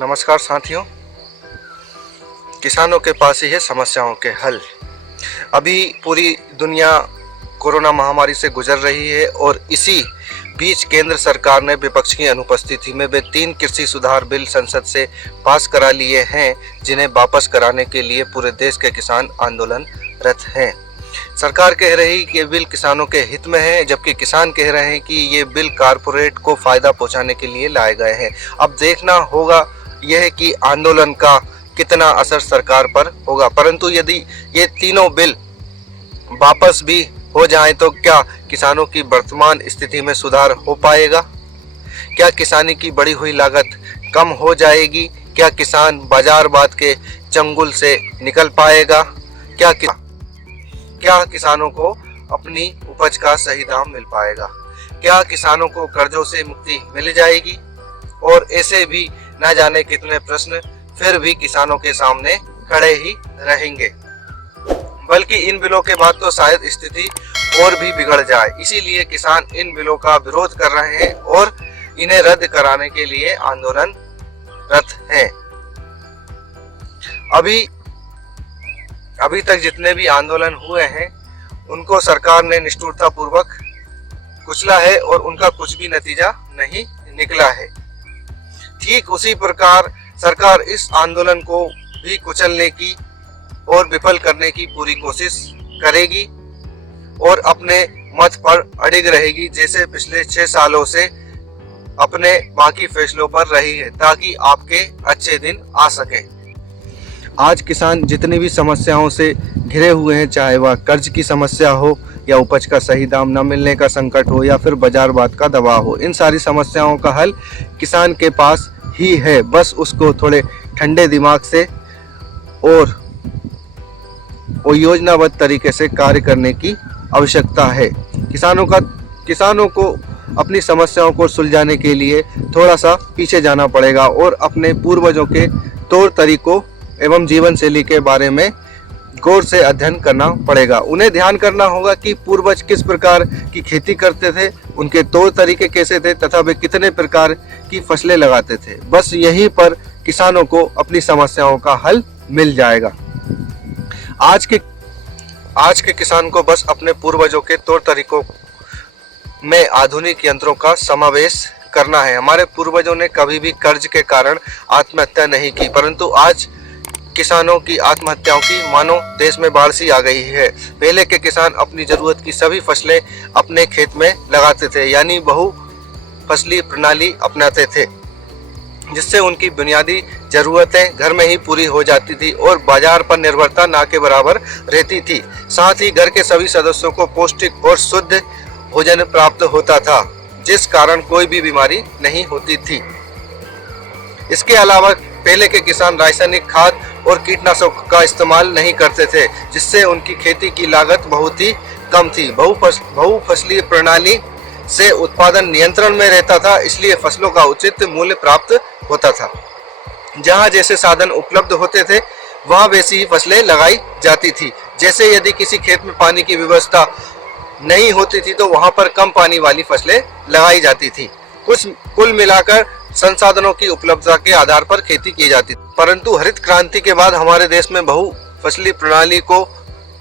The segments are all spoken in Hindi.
नमस्कार साथियों। किसानों के पास ही है समस्याओं के हल। अभी पूरी दुनिया कोरोना महामारी से गुजर रही है और इसी बीच केंद्र सरकार ने विपक्ष की अनुपस्थिति में वे 3 कृषि सुधार बिल संसद से पास करा लिए हैं, जिन्हें वापस कराने के लिए पूरे देश के किसान आंदोलनरत हैं। सरकार कह रही कि ये बिल किसानों के हित में है, जबकि किसान कह रहे हैं कि ये बिल कारपोरेट को फायदा पहुंचाने के लिए लाए गए हैं। अब देखना होगा यह कि आंदोलन का कितना असर सरकार पर होगा। परंतु यदि ये तीनों बिल वापस भी हो जाएं तो क्या किसानों की वर्तमान स्थिति में सुधार हो पाएगा? क्या किसानी की बढ़ी हुई लागत कम हो जाएगी? क्या किसान बाजारवाद के चंगुल से निकल पाएगा? क्या किसानों को अपनी उपज का सही दाम मिल पाएगा? क्या किसानों को कर्जों से मुक्ति मिल जाएगी? और ऐसे भी न जाने कितने प्रश्न फिर भी किसानों के सामने खड़े ही रहेंगे। बल्कि इन बिलों के बाद तो शायद स्थिति और भी बिगड़ जाए। इसीलिए किसान इन बिलों का विरोध कर रहे हैं और इन्हें रद्द कराने के लिए आंदोलनरत हैं। अभी तक जितने भी आंदोलन हुए हैं उनको सरकार ने निष्ठुरता पूर्वक कुचला है और उनका कुछ भी नतीजा नहीं निकला है। ठीक उसी प्रकार सरकार इस आंदोलन को भी कुचलने की और विफल करने की पूरी कोशिश करेगी और अपने मत पर अड़िग रहेगी, जैसे पिछले 6 सालों से अपने बाकी फैसलों पर रही है, ताकि आपके अच्छे दिन आ सके। आज किसान जितनी भी समस्याओं से घिरे हुए हैं, चाहे वह कर्ज की समस्या हो या उपज का सही दाम न मिलने का संकट हो या फिर बाजारवाद का दबाव हो, इन सारी समस्याओं का हल किसान के पास ही है। बस उसको थोड़े ठंडे दिमाग से और योजनाबद्ध तरीके से कार्य करने की आवश्यकता है। किसानों को अपनी समस्याओं को सुलझाने के लिए थोड़ा सा पीछे जाना पड़ेगा और अपने पूर्वजों के तौर तरीकों एवं जीवन शैली के बारे में गौर से अध्ययन करना पड़ेगा। उन्हें ध्यान करना होगा कि पूर्वज किस प्रकार की खेती करते थे, उनके तौर तरीके कैसे थे तथा वे कितने प्रकार की फसलें लगाते थे। बस यहीं पर किसानों को अपनी समस्याओं का हल मिल जाएगा। आज के किसान को बस अपने पूर्वजों के तौर तरीकों में आधुनिक यंत्रों का समावेश करना है। हमारे पूर्वजों ने कभी भी कर्ज के कारण आत्महत्या नहीं की, परंतु आज किसानों की आत्महत्याओं की मानो देश में बाढ़ सी आ गई है। पहले के किसान अपनी जरूरत की सभी फसलें अपने खेत में लगाते थे, यानी बहु फसली प्रणाली अपनाते थे, जिससे उनकी बुनियादी जरूरतें घर में ही पूरी हो जाती थी और बाजार पर निर्भरता ना के बराबर रहती थी। साथ ही घर के सभी सदस्यों को पौष्टिक और शुद्ध भोजन प्राप्त होता था, जिस कारण कोई भी बीमारी नहीं होती थी। इसके अलावा पहले के किसान रासायनिक खाद और कीटनाशकों का इस्तेमाल नहीं करते थे, जिससे उनकी खेती की लागत बहुत ही कम थी। बहुफसलीय प्रणाली से उत्पादन नियंत्रण में रहता था, इसलिए फसलों का उचित मूल्य प्राप्त होता था। जहां जैसे साधन उपलब्ध होते थे वहां वैसी ही फसलें लगाई जाती थी। जैसे यदि किसी खेत में पानी की व्यवस्था नहीं होती थी तो वहां पर कम पानी वाली फसलें लगाई जाती थी। कुल मिलाकर संसाधनों की उपलब्धता के आधार पर खेती की जाती थी। परंतु हरित क्रांति के बाद हमारे देश में बहुफसली प्रणाली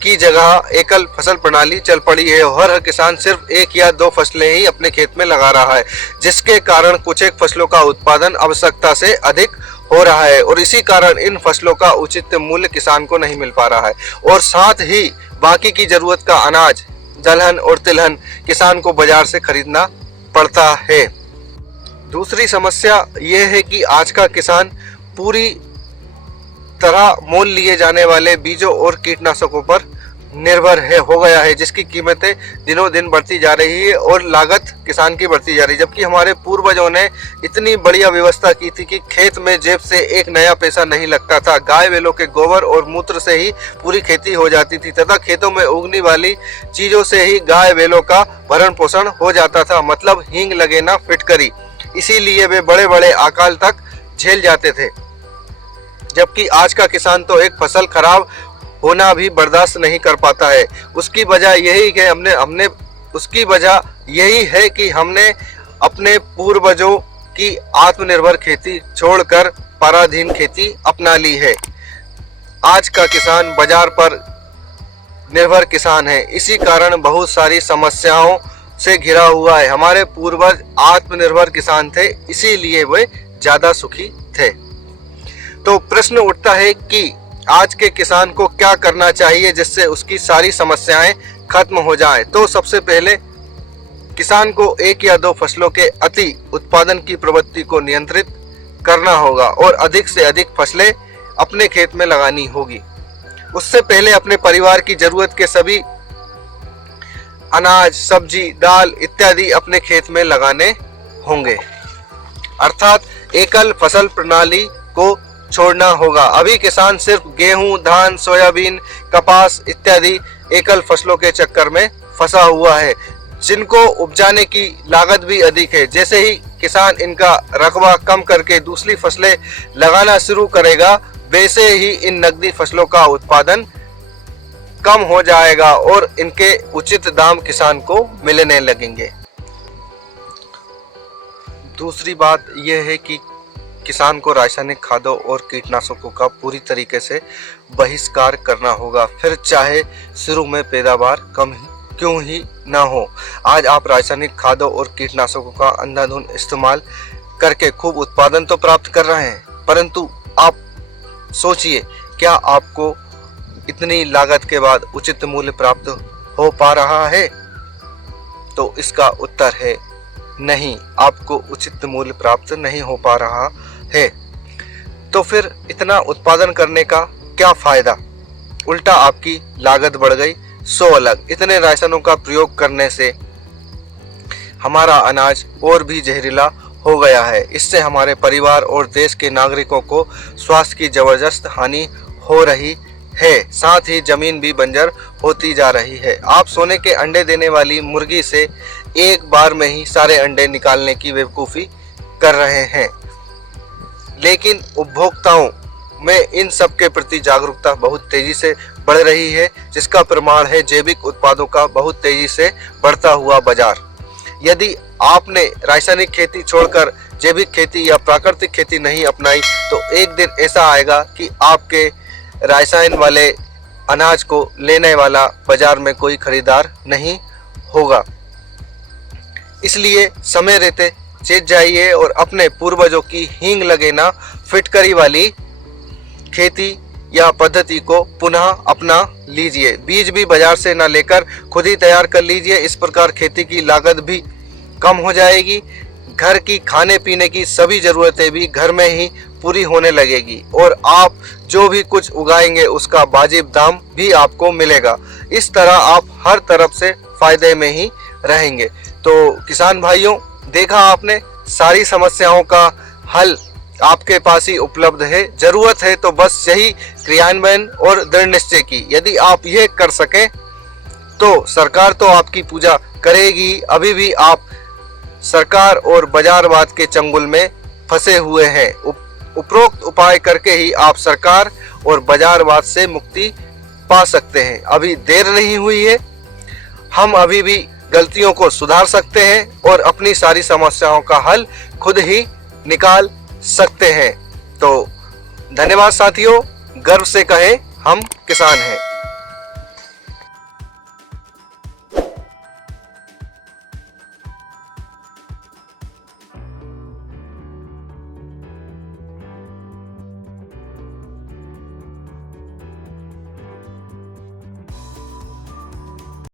की जगह एकल फसल प्रणाली चल पड़ी है। हर किसान सिर्फ 1 या 2 फसलें ही अपने खेत में लगा रहा है, जिसके कारण कुछ एक फसलों का उत्पादन आवश्यकता से अधिक हो रहा है और इसी कारण इन फसलों का उचित मूल्य किसान को नहीं मिल पा रहा है और साथ ही बाकी की जरूरत का अनाज, दलहन और तिलहन किसान को बाजार से खरीदना पड़ता है। दूसरी समस्या यह है कि आज का किसान पूरी तरह मोल लिए जाने वाले बीजों और कीटनाशकों पर निर्भर हो गया है, जिसकी कीमतें दिनों दिन बढ़ती जा रही है और लागत किसान की बढ़ती जा रही है। जबकि हमारे पूर्वजों ने इतनी बढ़िया व्यवस्था की थी कि खेत में जेब से एक नया पैसा नहीं लगता था। गाय बैलों के गोबर और मूत्र से ही पूरी खेती हो जाती थी तथा खेतों में उगने वाली चीजों से ही गाय बैलों का भरण पोषण हो जाता था, मतलब हींग लगे ना फिटकरी। इसीलिए वे बड़े बड़े अकाल तक झेल जाते थे। जबकि आज का किसान तो एक फसल खराब होना भी बर्दाश्त नहीं कर पाता है। उसकी वजह यही है कि हमने अपने पूर्वजों की आत्मनिर्भर खेती छोड़कर पराधीन खेती अपना ली है। आज का किसान बाजार पर निर्भर किसान है, इसी कारण बहुत सारी समस्याओं से घिरा हुआ है। हमारे पूर्वज आत्मनिर्भर किसान थे, इसीलिए वे ज्यादा सुखी थे। तो प्रश्न उठता है कि आज के किसान को क्या करना चाहिए जिससे उसकी सारी समस्याएं खत्म हो जाएं। तो सबसे पहले किसान को एक या दो फसलों के अति उत्पादन की प्रवृत्ति को नियंत्रित करना होगा और अधिक से अधिक फसलें अपने खेत में लगानी होगी। उससे पहले अपने परिवार की जरूरत के सभी अनाज, सब्जी, दाल इत्यादि अपने खेत में लगाने होंगे, अर्थात एकल फसल प्रणाली को छोड़ना होगा। अभी किसान सिर्फ गेहूं, धान, सोयाबीन, कपास इत्यादि एकल फसलों के चक्कर में फंसा हुआ है, जिनको उपजाने की लागत भी अधिक है। जैसे ही किसान इनका रकबा कम करके दूसरी फसलें लगाना शुरू करेगा, वैसे ही इन नकदी फसलों का उत्पादन कम हो जाएगा और इनके उचित दाम किसान को मिलने लगेंगे। दूसरी बात यह है कि किसान को रासायनिक खादों और कीटनाशकों का पूरी तरीके से बहिष्कार करना होगा, फिर चाहे शुरू में पैदावार कम क्यों ही ना हो। आज आप रासायनिक खादों और कीटनाशकों का अंधाधुंध इस्तेमाल करके खूब उत्पादन तो प्राप्त कर रहे हैं, परंतु आप सोचिए, क्या आपको इतनी लागत के बाद उचित मूल्य प्राप्त हो पा रहा है? तो इसका उत्तर है नहीं, आपको उचित मूल्य प्राप्त नहीं हो पा रहा है। तो फिर इतना उत्पादन करने का क्या फायदा? उल्टा आपकी लागत बढ़ गई। सो अलग इतने रासायनों का प्रयोग करने से हमारा अनाज और भी जहरीला हो गया है। इससे हमारे परिवार और देश के नागरिकों को स्वास्थ्य की जबरदस्त हानि हो रही है, साथ ही जमीन भी बंजर होती जा रही है। आप सोने के अंडे देने वाली मुर्गी से एक बार में ही सारे अंडे निकालने की बेवकूफ़ी कर रहे हैं, लेकिन उपभोक्ताओं में इन सब के प्रति जागरूकता बहुत तेजी से बढ़ रही है, जिसका प्रमाण है जैविक उत्पादों का बहुत तेजी से बढ़ता हुआ बाजार। यदि आपने रासायनिक खेती छोड़कर जैविक खेती या प्राकृतिक खेती नहीं अपनाई, तो एक दिन ऐसा आएगा कि आपके रासायन वाले अनाज को लेने वाला बाजार में कोई खरीदार नहीं होगा। इसलिए समय रहते चेत जाइए और अपने पूर्वजों की हींग लगे ना फिटकरी वाली खेती या पद्धति को पुनः अपना लीजिए। बीज भी बाजार से ना लेकर खुद ही तैयार कर लीजिए। इस प्रकार खेती की लागत भी कम हो जाएगी, घर की खाने पीने की सभी जरूरतें भी घर में ही पूरी होने लगेगी और आप जो भी कुछ उगाएंगे उसका वाजिब दाम भी आपको मिलेगा। इस तरह आप हर तरफ से फायदे में ही रहेंगे। तो किसान भाइयों, देखा आपने, सारी समस्याओं का हल आपके पास ही उपलब्ध है। जरूरत है तो बस यही क्रियान्वयन और दृढ़ निश्चय की। यदि आप यह कर सकें तो सरकार तो आपकी पूजा करेगी। अभी भी आप सरकार और बाजारवाद के चंगुल में फंसे हुए हैं। उपरोक्त उपाय करके ही आप सरकार और बाजारवाद से मुक्ति पा सकते हैं। अभी देर नहीं हुई है, हम अभी भी गलतियों को सुधार सकते हैं और अपनी सारी समस्याओं का हल खुद ही निकाल सकते हैं। तो धन्यवाद साथियों, गर्व से कहें हम किसान हैं।